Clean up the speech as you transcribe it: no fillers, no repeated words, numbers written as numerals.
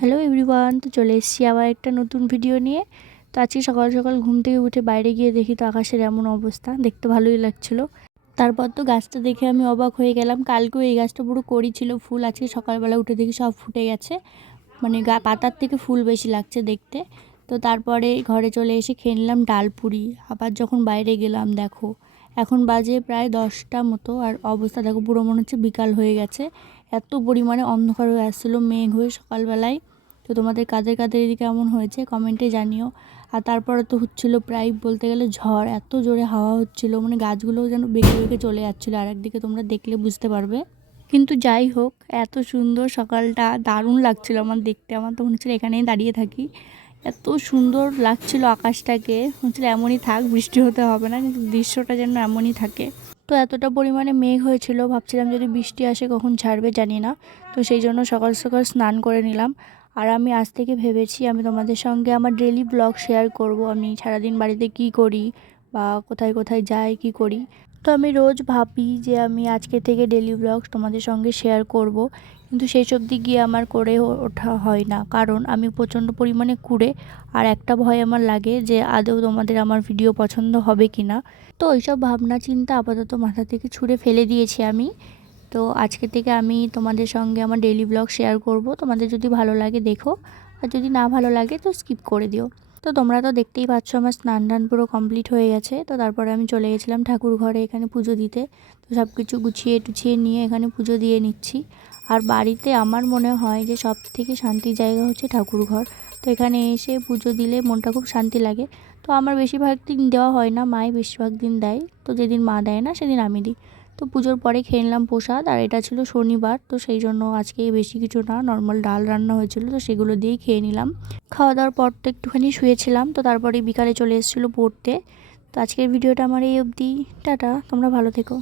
Hello everyone, তো চলে এসেছি আবার একটা নতুন ভিডিও নিয়ে। তো আজকে সকাল সকাল ঘুম থেকে উঠে বাইরে গিয়ে দেখি তো আকাশের এমন অবস্থা, দেখতে ভালোই লাগছিলো। তারপর তো গাছটা দেখে আমি অবাক হয়ে গেলাম। কালকেও এই গাছটা পুরো কড়ি ছিল ফুল, আজকে সকালবেলা উঠে দেখি সব ফুটে গেছে। মানে পাতার থেকে ফুল বেশি লাগছে দেখতে। তো তারপরে ঘরে চলে এসে খেয়ে নিলাম ডালপুরি। আবার যখন বাইরে গেলাম দেখো এখন বাজে প্রায় 10টা মতো, আর অবস্থা দেখো পুরো মনে হচ্ছে বিকাল হয়ে গেছে। এত পরিমাণে অন্ধকার হয়ে আসছিলো মেঘ হয়ে সকালবেলায়। তো তোমাদের কাদের কাদের এদিকে কেমন হয়েছে কমেন্টে জানিও। আর তারপরে তো হচ্ছিলো প্রায় বলতে গেলে ঝড়, এত জোরে হাওয়া হচ্ছিলো, মানে গাছগুলোও যেন বেঁকে বেঁকে চলে যাচ্ছিলো। আর একদিকে তোমরা দেখলে বুঝতে পারবে। কিন্তু যাই হোক, এত সুন্দর সকালটা, দারুণ লাগছিল আমার দেখতে। আমার তো মনে হচ্ছিলো এখানেই দাঁড়িয়ে থাকি, এত সুন্দর লাগছিল আকাশটাকে। হচ্ছিল এমনই থাক, বৃষ্টি হতে হবে না, কিন্তু দৃশ্যটা যেন এমনই থাকে। তো এতটা পরিমাণে মেঘ হয়েছিল, ভাবছিলাম যদি বৃষ্টি আসে কখন ছাড়বে জানি না। তো সেই জন্য সকাল সকাল স্নান করে নিলাম। আর আমি আজ থেকে ভেবেছি আমি তোমাদের সঙ্গে আমার ডেইলি ব্লগ শেয়ার করব। আমি সারাদিন বাড়িতে কি করি বা কোথায় কোথায় যাই, কি করি। তো আমি রোজ ভাবি যে আমি আজকে থেকে ডেইলি ব্লগ তোমাদের সঙ্গে শেয়ার করব, কিন্তু সেই সব দিক গিয়ে আমার করে ওঠা হয় না, কারণ আমি প্রচণ্ড পরিমাণে কুড়ে। আর একটা ভয় আমার লাগে যে আদৌ তোমাদের আমার ভিডিও পছন্দ হবে কি না। তো ওইসব ভাবনা চিন্তা আপাতত মাথা থেকে ছুঁড়ে ফেলে দিয়েছি আমি। তো আজকে থেকে আমি তোমাদের সঙ্গে আমার ডেইলি ব্লগ শেয়ার করব। তোমাদের যদি ভালো লাগে দেখো, আর যদি না ভালো লাগে তো স্কিপ করে দিও। তো তোমরা তো দেখতেই পাচ্ছ আমার স্নান টান পুরো কমপ্লিট হয়ে গেছে। তো তারপরে আমি চলে গেছিলাম ঠাকুর ঘরে এখানে পুজো দিতে। তো সব কিছু গুছিয়ে টুছিয়ে নিয়ে এখানে পুজো দিয়ে নিচ্ছি। আর বাড়িতে আমার মনে হয় যে সব থেকে শান্তির জায়গা হচ্ছে ঠাকুর ঘর। তো এখানে এসে পুজো দিলে মনটা খুব শান্তি লাগে। তো আমার বেশিরভাগ দিন দেওয়া হয় না, মাই বেশিরভাগ দিন দেয়। তো যেদিন মা দেয় না সেদিন আমি দিই। তো পুজোর পরে খেয়ে নিলাম প্রসাদ, আর এটা ছিল শনিবার, তো সেই জন্য আজকে বেশি কিছু না, নর্মাল ডাল রান্না হয়েছিল, তো সেগুলো দিয়েই খেয়ে নিলাম। খাওয়া দাওয়ার পর তো একটুখানি শুয়েছিলাম। তো তারপরে বিকালে চলে এসেছিলো পড়তে। তো আজকের ভিডিওটা আমার এই অবধি। টাটা, তোমরা ভালো থেকো।